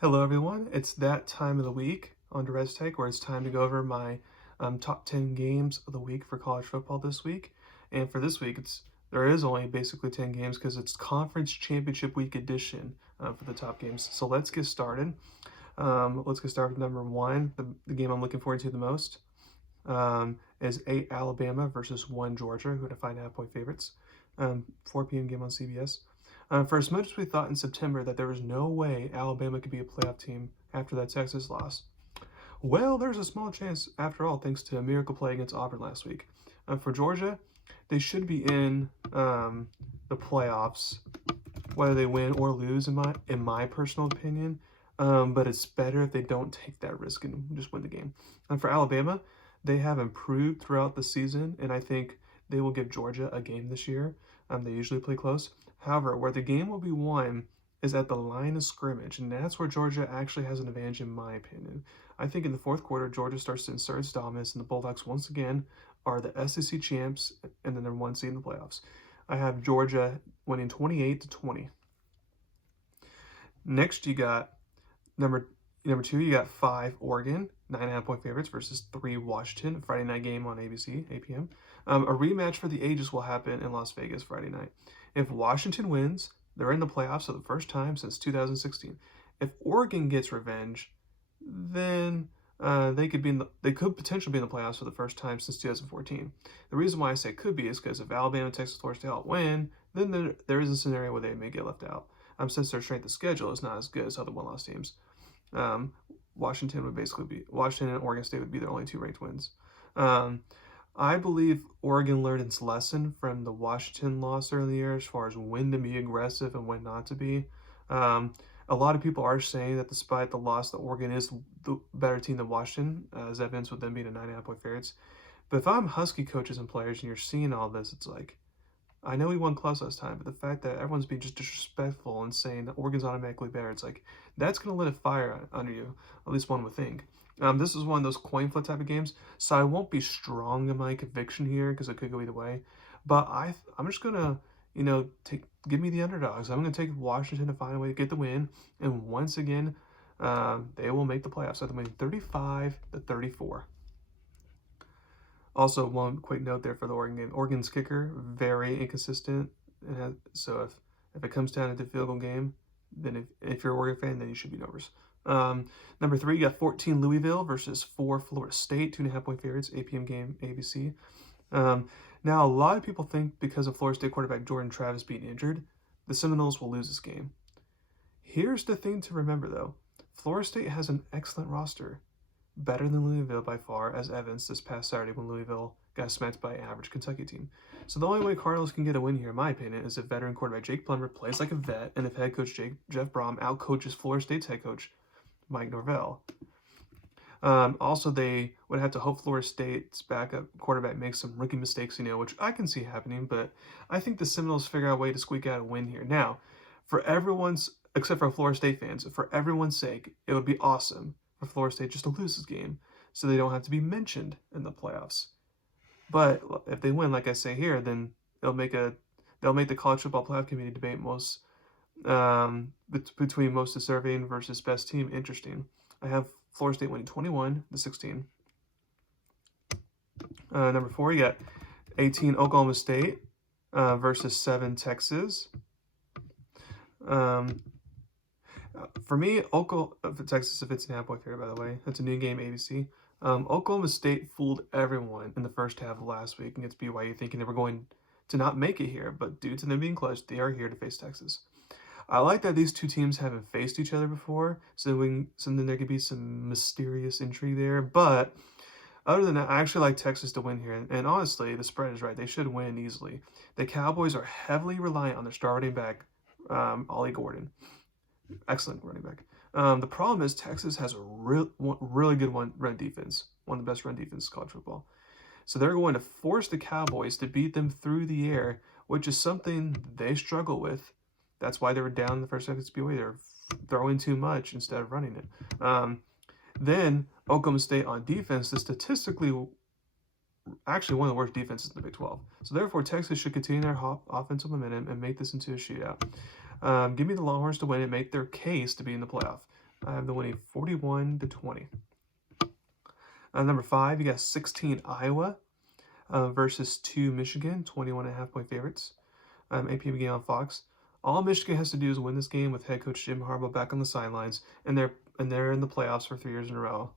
Hello everyone, it's that time of the week on Durrett's Take where it's time to go over my top 10 games of the week for college football this week. And for this week, there is only basically 10 games because it's Conference Championship Week edition for the top games. So let's get started. Let's get started with number one, the game I'm looking forward to the most is 8 Alabama versus 1 Georgia, who are defined 5-point favorites. 4 p.m. game on CBS. For as much as we thought in September that there was no way Alabama could be a playoff team after that Texas loss, well, there's a small chance after all, thanks to a miracle play against Auburn last week. For Georgia, they should be in the playoffs, whether they win or lose, in my personal opinion. But it's better if they don't take that risk and just win the game. And for Alabama, they have improved throughout the season, and I think they will give Georgia a game this year. They usually play close. However, where the game will be won is at the line of scrimmage, and that's where Georgia actually has an advantage, in my opinion. I think in the fourth quarter, Georgia starts to insert its dominance, and the Bulldogs once again are the SEC champs and the #1 seed in the playoffs. I have Georgia winning 28-20. Next, you got number two. You got 5 Oregon, 9.5-point favorites versus 3 Washington. Friday night game on ABC, 8 p.m. A rematch for the ages will happen in Las Vegas Friday night. If Washington wins, they're in the playoffs for the first time since 2016. If Oregon gets revenge, then they could potentially be in the playoffs for the first time since 2014. The reason why I say could be is because if Alabama, Texas, Florida State all win, then there is a scenario where they may get left out. Since their strength of schedule is not as good as other one-loss teams. Washington and Oregon State would be their only 2 ranked wins. I believe Oregon learned its lesson from the Washington loss earlier in the year as far as when to be aggressive and when not to be. A lot of people are saying that despite the loss, that Oregon is the better team than Washington, as evidenced with them being a 9.5-point favorites. But if I'm Husky coaches and players and you're seeing all this, it's like, I know we won close last time, but the fact that everyone's being just disrespectful and saying that Oregon's automatically better, it's like, that's going to lit a fire under you, at least one would think. This is one of those coin flip type of games, so I won't be strong in my conviction here because it could go either way. But I'm just going to, give me the underdogs. I'm going to take Washington to find a way to get the win, and once again, they will make the playoffs. I'm winning 35-34. Also, one quick note there for the Oregon game. Oregon's kicker, very inconsistent. So if it comes down to the field goal game, then if you're a Oregon fan, then you should be nervous. Number 3, you got 14 Louisville versus 4 Florida State, 2.5-point favorites, 8 p.m. game, ABC. Now, a lot of people think because of Florida State quarterback Jordan Travis being injured, the Seminoles will lose this game. Here's the thing to remember, though. Florida State has an excellent roster. Better than Louisville by far, as evidenced this past Saturday when Louisville got smacked by an average Kentucky team. So the only way Cardinals can get a win here, in my opinion, is if veteran quarterback Jake Plummer plays like a vet, and if head coach Jeff Brom outcoaches Florida State's head coach Mike Norvell. Also, they would have to hope Florida State's backup quarterback makes some rookie mistakes, which I can see happening, but I think the Seminoles figure out a way to squeak out a win here. Now, except for Florida State fans, for everyone's sake, it would be awesome for Florida State just to lose this game so they don't have to be mentioned in the playoffs. But if they win, like I say here, then they'll make the college football playoff committee debate between most deserving versus best team interesting. I have Florida State winning 21-16. Number 4, you got 18 Oklahoma State versus 7 Texas. For me, Texas, if it's an half-point favorite, by the way, that's a new game, ABC. Oklahoma State fooled everyone in the first half of last week against BYU, thinking they were going to not make it here, but due to them being close, they are here to face Texas. I like that these two teams haven't faced each other before, so then there could be some mysterious intrigue there. But other than that, I actually like Texas to win here, and honestly, the spread is right. They should win easily. The Cowboys are heavily reliant on their star running back, Ollie Gordon. Excellent running back. The problem is Texas has a really good run defense, one of the best run defenses in college football. So they're going to force the Cowboys to beat them through the air, which is something they struggle with. That's why they were down in the first half against BYU. They're throwing too much instead of running it. Then Oklahoma State on defense is statistically actually one of the worst defenses in the Big 12. So therefore, Texas should continue their offensive momentum and make this into a shootout. Give me the Longhorns to win and make their case to be in the playoff. I have them winning 41-20. Number 5, you got 16 Iowa versus 2 Michigan, 21.5-point favorites. 8 p.m. game on Fox. All Michigan has to do is win this game with head coach Jim Harbaugh back on the sidelines, and they're in the playoffs for 3 years in a row.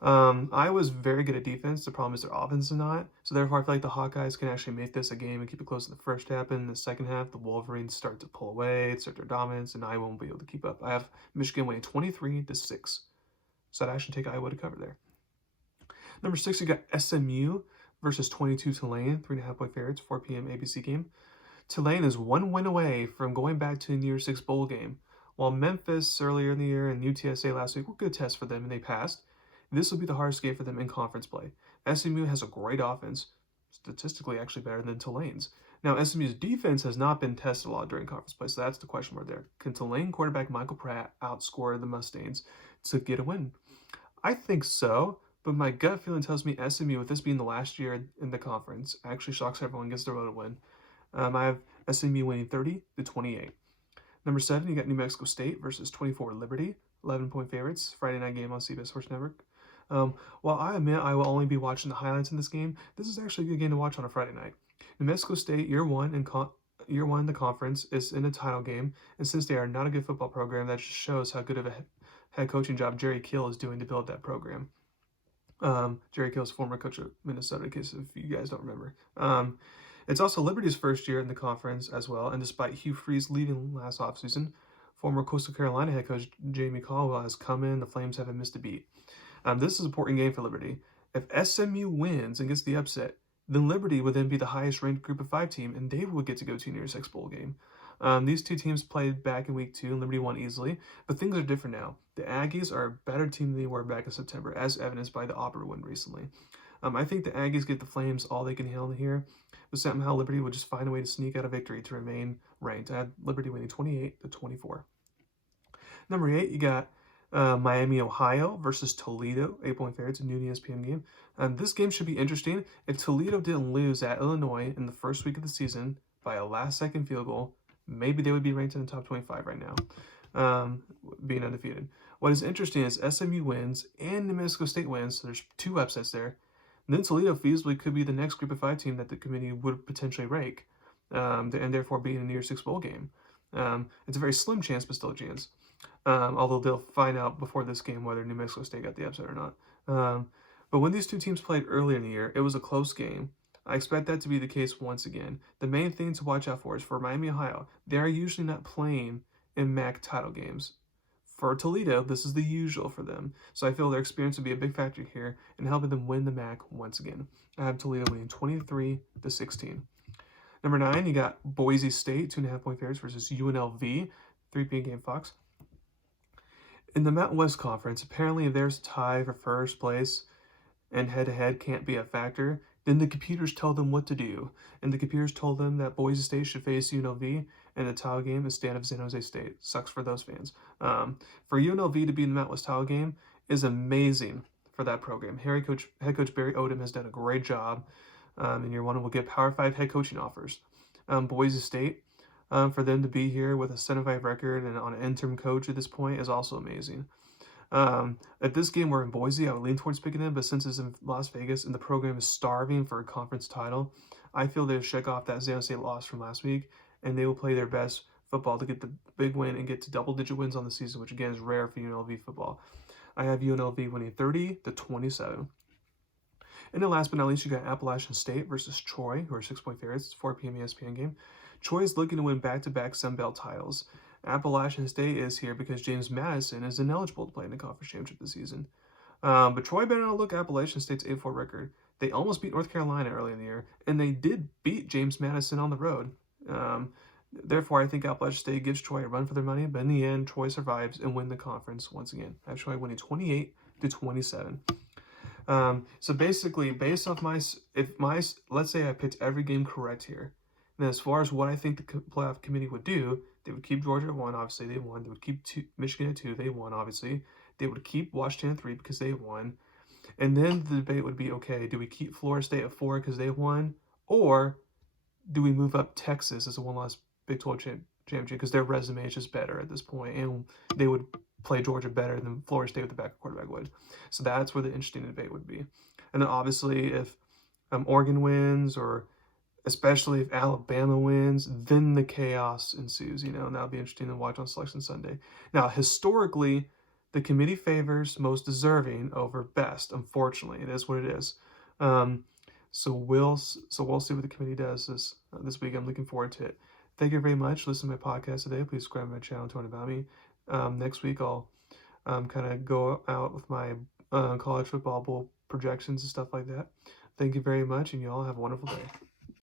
Iowa's very good at defense. The problem is their offense is not. So therefore, I feel like the Hawkeyes can actually make this a game and keep it close in the first half. And in the second half, the Wolverines start to pull away, start their dominance, and Iowa won't be able to keep up. I have Michigan winning 23-6. So I'd actually take Iowa to cover there. Number 6, you got SMU versus 22 Tulane, 3.5-point favorites, 4 p.m. ABC game. Tulane is 1 win away from going back to the New Year's Six bowl game. While Memphis earlier in the year and UTSA last week were good tests for them and they passed, this will be the hardest game for them in conference play. SMU has a great offense, statistically actually better than Tulane's. Now, SMU's defense has not been tested a lot during conference play, so that's the question mark there. Can Tulane quarterback Michael Pratt outscore the Mustangs to get a win? I think so, but my gut feeling tells me SMU, with this being the last year in the conference, actually shocks everyone, gets the road to win. I have SMU winning 30-28. Number 7, you got New Mexico State versus 24 Liberty, 11-point favorites, Friday night game on CBS Sports Network. While I admit I will only be watching the highlights in this game, this is actually a good game to watch on a Friday night. New Mexico State, year one in the conference, is in a title game, and since they are not a good football program, that just shows how good of a head coaching job Jerry Kill is doing to build that program. Jerry Kill's former coach of Minnesota, in case if you guys don't remember. It's also Liberty's first year in the conference as well, and despite Hugh Freeze leaving last offseason, former Coastal Carolina head coach Jamie Caldwell has come in. The Flames haven't missed a beat. This is an important game for Liberty. If SMU wins and gets the upset, then Liberty would then be the highest ranked Group of 5 team, and they would get to go to New Year's Six bowl game. These two teams played back in week 2, and Liberty won easily, but things are different now. The Aggies are a better team than they were back in September, as evidenced by the Auburn win recently. I think the Aggies get the Flames all they can handle here, but somehow Liberty would just find a way to sneak out a victory to remain ranked. I had Liberty winning 28-24. Number 8, you got Miami, Ohio versus Toledo, 8-point favorites, a noon ESPN game. This game should be interesting. If Toledo didn't lose at Illinois in the first week of the season by a last-second field goal, maybe they would be ranked in the top 25 right now, being undefeated. What is interesting is SMU wins and New Mexico State wins, so there's 2 upsets there. And then Toledo feasibly could be the next Group of 5 team that the committee would potentially rank, and therefore be in a New Year's Six bowl game. It's a very slim chance, but still a chance. Although they'll find out before this game whether New Mexico State got the upset or not. But when these two teams played earlier in the year, it was a close game. I expect that to be the case once again. The main thing to watch out for is for Miami, Ohio. They are usually not playing in MAC title games. For Toledo, this is the usual for them. So I feel their experience would be a big factor here in helping them win the MAC once again. I have Toledo winning 23-16. Number 9, you got Boise State, 2.5-point favorites versus UNLV, 3 p.m. game Fox. In the Mountain West Conference, apparently if there's a tie for first place and head-to-head can't be a factor, then the computers tell them what to do. And the computers told them that Boise State should face UNLV, and the title game instead of San Jose State. Sucks for those fans. For UNLV to be in the Mountain West title game is amazing for that program. Head coach Barry Odom has done a great job, and year one will get Power 5 head coaching offers. Boise State, for them to be here with a 7-5 record and on an interim coach at this point is also amazing. If this game were in Boise, I would lean towards picking them, but since it's in Las Vegas and the program is starving for a conference title, I feel they'll shake off that San Jose State loss from last week, and they will play their best football to get the big win and get to double-digit wins on the season, which again is rare for UNLV football. I have UNLV winning 30-27. And then last but not least, you got Appalachian State versus Troy, who are 6-point favorites. It's 4 p.m. ESPN game. Troy is looking to win back-to-back Sun Belt titles. Appalachian State is here because James Madison is ineligible to play in the conference championship this season. But Troy better not look at Appalachian State's 8-4 record. They almost beat North Carolina early in the year, and they did beat James Madison on the road. Therefore, I think Appalachian State gives Troy a run for their money, but in the end, Troy survives and win the conference once again. I have Troy winning 28-27. So basically, based off let's say I picked every game correct here, and as far as what I think the playoff committee would do, they would keep Georgia at 1, obviously they won. They would keep Michigan at 2, they won, obviously. They would keep Washington at 3 because they won. And then the debate would be, okay, do we keep Florida State at 4 because they won, or do we move up Texas as a one-loss Big 12 championship because their resume is just better at this point, and they would play Georgia better than Florida State with the backup quarterback would. So that's where the interesting debate would be. And then obviously if Oregon wins, or especially if Alabama wins, then the chaos ensues, and that'll be interesting to watch on Selection Sunday. Now, historically, the committee favors most deserving over best. Unfortunately, it is what it is. So we'll see what the committee does this week. I'm looking forward to it. Thank you very much. Listen to my podcast today. Please subscribe to my channel, Tony About Me. Next week, I'll kind of go out with my college football bowl projections and stuff like that. Thank you very much, and y'all have a wonderful day.